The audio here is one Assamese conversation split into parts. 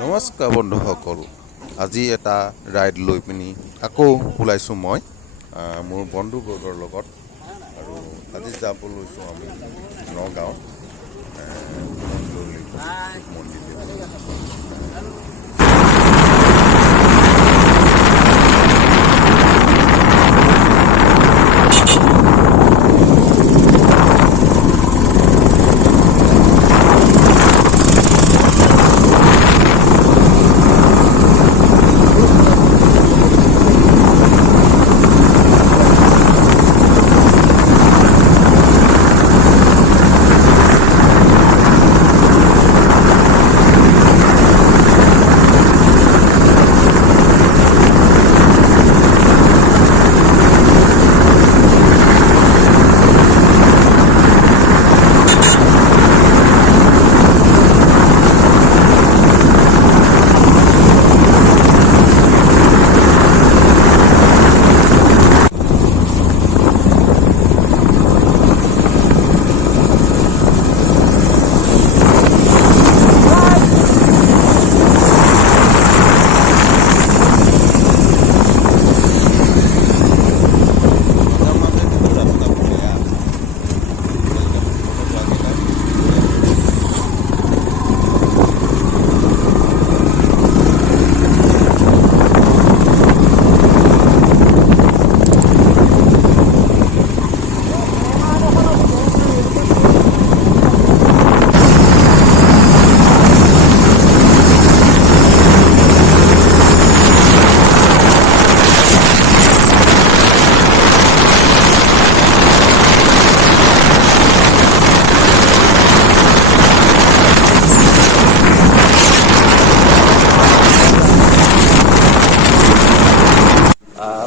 নমস্কাৰ বন্ধুসকল, আজি এটা ৰাইড লৈ পিনি আকৌ ওলাইছোঁ মই মোৰ বন্ধুবৰ্গৰ লগত। আৰু আজি যাব লৈছোঁ আমি নগাঁও মন্দিৰলৈ।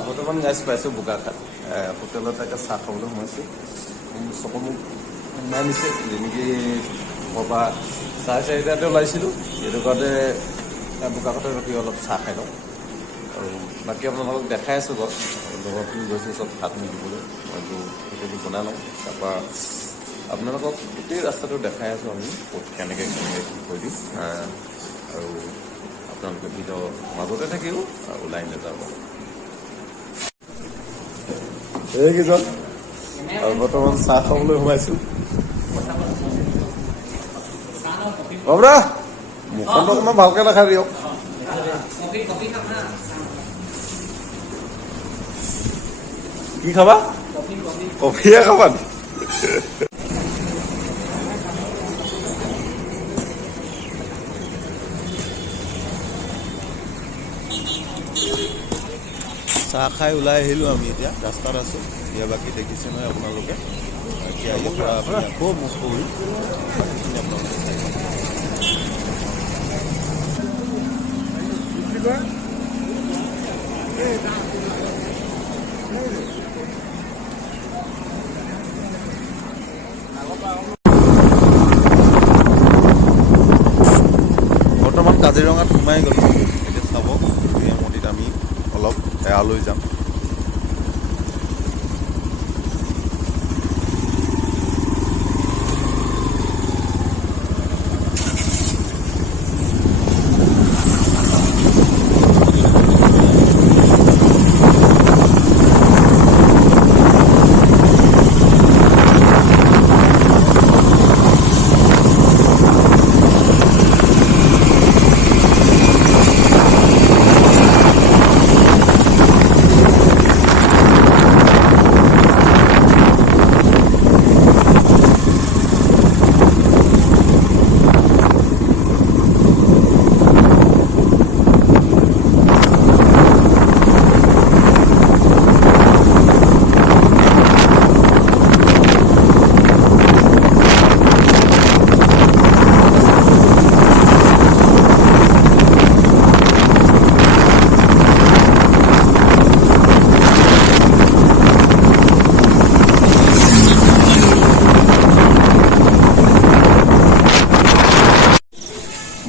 বৰ্তমান গাইজ পাইছোঁ বোকাখাট হোটেলত এটা চাহ খাবলৈ সোমাইছোঁ। চকু মোক সোমাই নিছে যেনেকৈ মই পৰা 4:30 ওলাইছিলোঁ, সেইটো কাৰণে বোকাখাটত ৰখি অলপ চাহ খাই লওঁ। আৰু বাকী আপোনালোকক দেখাই আছোঁ বাৰু, লগৰখিনি গৈছোঁ চব ভাত মিলিবলৈ, মইতো হোটেলটো বনাই লওঁ। তাৰপৰা আপোনালোকক গোটেই ৰাস্তাটো দেখাই আছোঁ আমি ক'ত কেনেকৈ কি কৰি দিম। আৰু আপোনালোকে ভিডিঅ' মাজতে থাকিব, ওলাই নাযাব। এইকেইজন আৰু বৰ্তমান চাহ খাবলৈ সোমাইছোঁ। বাবৰা মুখখন অকণমান ভালকৈ নাখাই দিয়ক। কি খাবা? কফিয়ে খাবা? চাহ খাই ওলাই আহিলোঁ আমি, এতিয়া ৰাস্তাত আছোঁ। এতিয়া বাকী দেখিছে নহয় আপোনালোকে, এতিয়া ইয়াৰ পৰা আমি আকৌ মুখ কৰিম, সেইখিনি আপোনালোকে চাই বৰ্তমান কাজিৰঙাত সোমাই গ'লোঁ। এতিয়া চাব মন্দিৰত আমি অলপ এয়ালৈ যাম।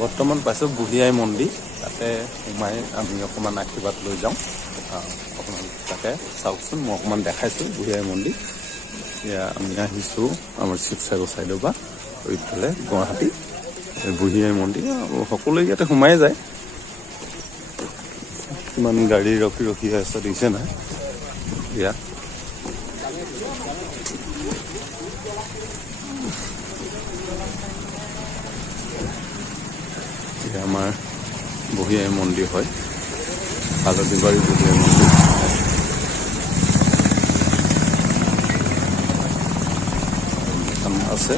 বৰ্তমান পাইছোঁ বুঢ়ী মন্দিৰ, তাতে সোমাই আমি অকণমান আশীৰ্বাদ লৈ যাওঁ। আপোনালোক তাকে চাওকচোন, মই অকণমান দেখাইছোঁ বুঢ়ী মন্দিৰ। এতিয়া আমি আহিছোঁ আমাৰ শিৱসাগৰ চাইডৰ পৰা, এইফালে গুৱাহাটী। বুঢ়ী আই মন্দিৰ সকলোৱে ইয়াতে সোমাই যায়। কিমান গাড়ী ৰখি ৰখি আছে দেখিছে নাই ইয়াত। এয়া আমাৰ বুঢ়ী আই মন্দিৰ হয়, হালধিবাৰী বুঢ়ী আই মন্দিৰ। আছে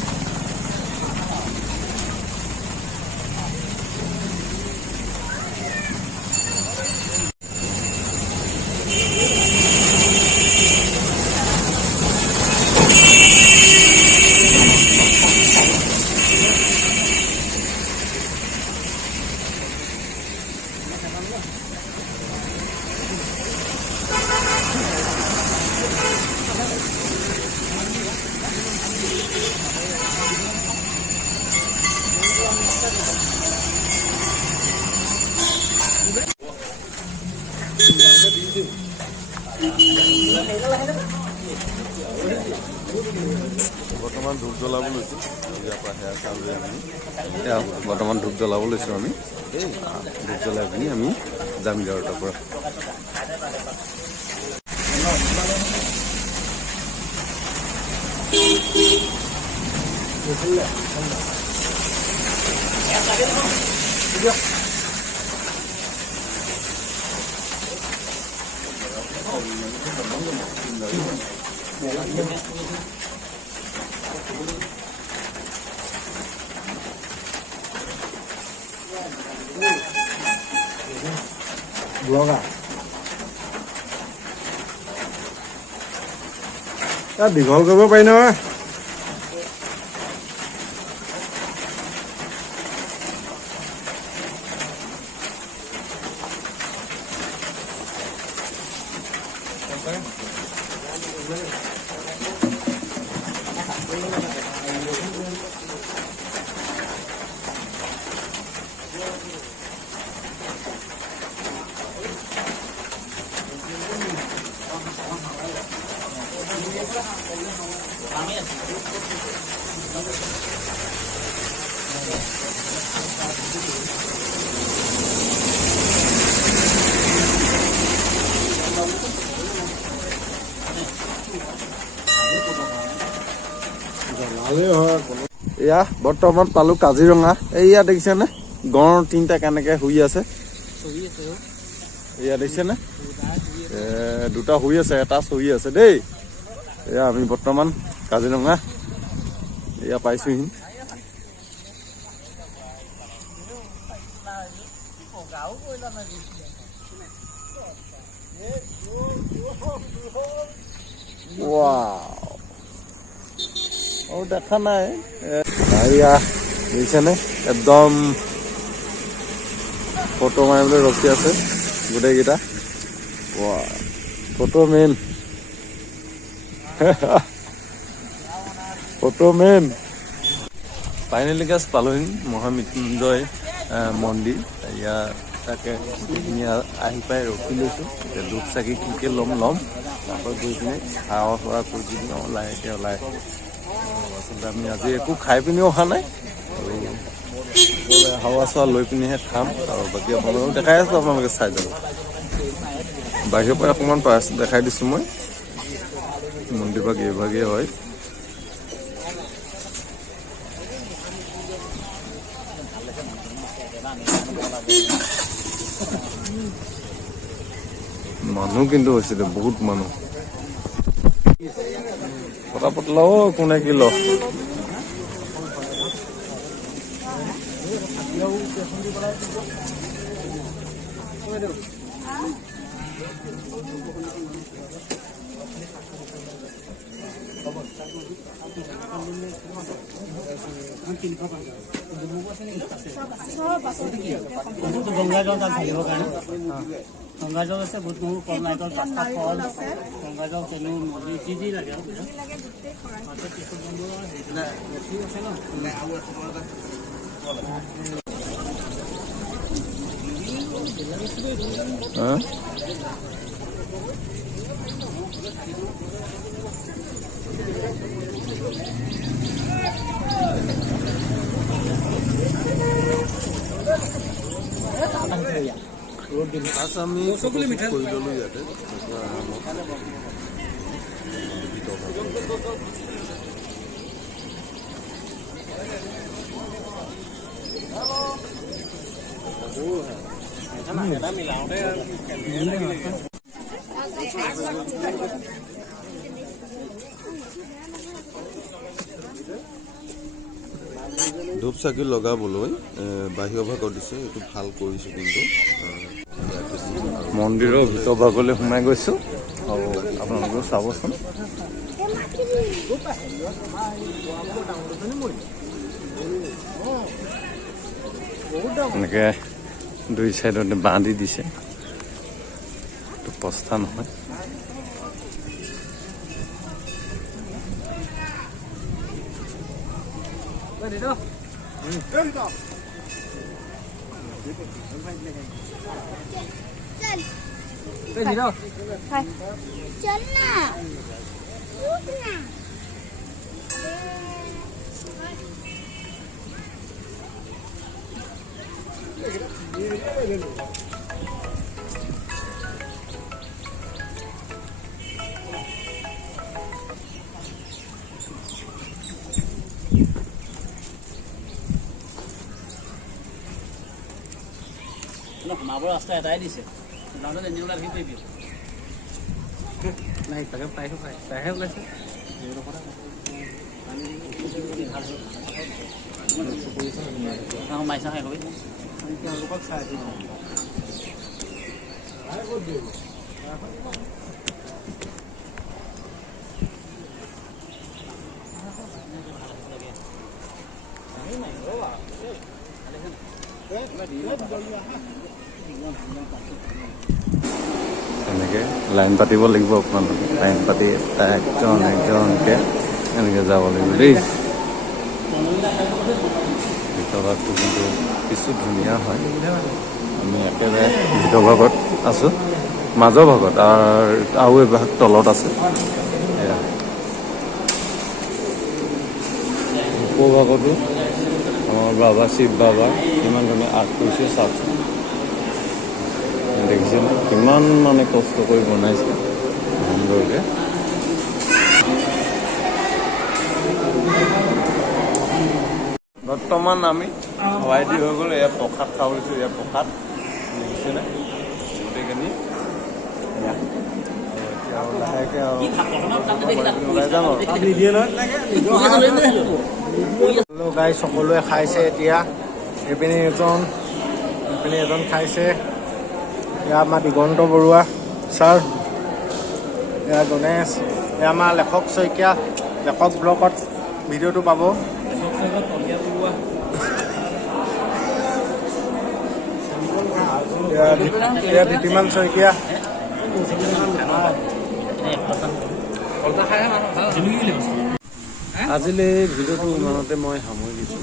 বৰ্তমান ধূপ জ্বলাব লৈছোঁ। ইয়াৰ পৰা সেয়া চালৈ আমি বৰ্তমান ধূপ জ্বলাব লৈছোঁ। আমি ধূপ জ্বলাই পিনি আমি যাম গাঁৱৰ পৰা। দীঘল কৰিব পাৰি নহয়। এয়া বৰ্তমান পালো কাজিৰঙা। এয়া দেখিছেনে গড় তিনিটা কেনেকে শুই আছে। এয়া দেখিছেনে দুটা শুই আছে, এটা চৰি আছে দেই। এয়া আমি বৰ্তমান কাজিৰঙা এয়া পাইছোহি। দেখা নাই এয়া দেখিছেনে একদম ফটো মাৰিবলৈ ৰখি আছে গোটেইকেইটা। Photo main photo main. Finally গাছ পালোহি মহামৃত্যুঞ্জয় মন্দিৰ। এয়া তাকে গোটেইখিনি আহি পাই ৰখি লৈছোঁ। এতিয়া ধূপ চাকি কি ল'ম তাৰপৰা গৈ পিনে খাৱা চোৱা কৰি পিনি লাহেকৈ ওলাই আচলতে আমি আজি একো খাই পিনি অহা নাই আৰু হাৱা চোৱা লৈ পিনিহে খাম। আৰু বাকী আপোনালোকক দেখাই আছোঁ, আপোনালোকে চাই যাব। বাহিৰৰ পৰা অকণমান দেখাই দিছোঁ মই। মন্দিৰ ভাগ এইভাগেই হয়। মানুহ কিন্তু হৈছিলে বহুত মানুহ। পটাপট ল কোনে কি ল। গংগাজল আছে, বুট মহু, কল নাৰিকল, পাঁচটা ফল, গংগাজল, তেনু, নদী যি লাগে আৰু আচ্ছা আমি কৰি ল'লোঁ ইয়াতে ধূপ চাকি লগাবলৈ বাহিৰৰ ভাগত দিছে এইটো ভাল কৰিছে কিন্তু মন্দিৰৰ ভিতৰ ভাগলৈ সোমাই গৈছোঁ আৰু আপোনালোকেও চাবচোন এনেকৈ দুই চাইডতে বাঁহ দি দিছে এইটো পস্তা নহয় चल ना रुक ना সোমাবৰ ৰাস্তা এটাই দিছে যাওঁতে এনে ওলাই আহি পাৰিবি নাই তাকে প্ৰায়হে ওলাইছে মাইছা খাই কবি তেওঁলোকক চাই এনেকৈ লাইন পাতিব লাগিব আপোনালোকে লাইন পাতি একজন একজনকৈ এনেকৈ যাব লাগিব দেই ভিতৰভাগটো কিন্তু কিছু ধুনীয়া হয় আমি একেবাৰে ভিতৰ ভাগত আছোঁ মাজৰ ভাগত আৰু এভাগ তলত আছে এয়া উপভাগতো আমাৰ বাবা শিৱ বাবা কিমান ধুনীয়া আৰ্ট কৰিছে চাওকচোন দেখিছেনে কিমান মানে কষ্ট কৰি বনাইছে সুন্দৰকৈ বৰ্তমান আমি হোৱাই দি হৈ গ'ল এয়া প্ৰসাদ খাব লৈছোঁ এয়া প্ৰসাদ দেখিছেনে গোটেইখিনি লাহেকৈ ওলাই যাম আৰু গাই সকলোৱে খাইছে এতিয়া এইপিনে এজন খাইছে এয়া আমাৰ দিগন্ত বৰুৱা ছাৰ এয়া গণেশ এয়া আমাৰ লেখক শইকীয়া লেখক ব্লগত ভিডিঅ'টো পাব এয়া দীপিমান শইকীয়া আজিলৈ ভিডিঅ'টো ইমানতে মই সামৰি দিছোঁ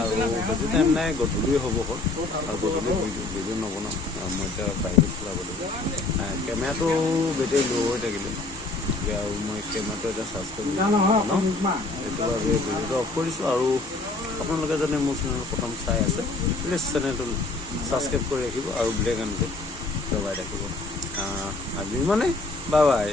আৰু বেছি টাইম নাই গধূলি হ'ব হ'ল আৰু গধূলি ভিডিঅ' নবনাওঁ মই এতিয়া প্ৰাইভেট চলাব লাগিব কেমেৰাটো বেটেৰী ল' হৈ থাকিলে আৰু মই কেমেৰাটো এতিয়া চাৰ্জ কৰি সেইটো বাবে ভিডিঅ'টো অফ কৰিছোঁ আৰু আপোনালোকে যদি মোৰ চেনেল প্ৰথম চাই আছে প্লিজ চেনেলটো ছাবস্ক্ৰাইব কৰি ৰাখিব আৰু বেল আইকনটো দবাই ৰাখিব আজি মানে বাই বাই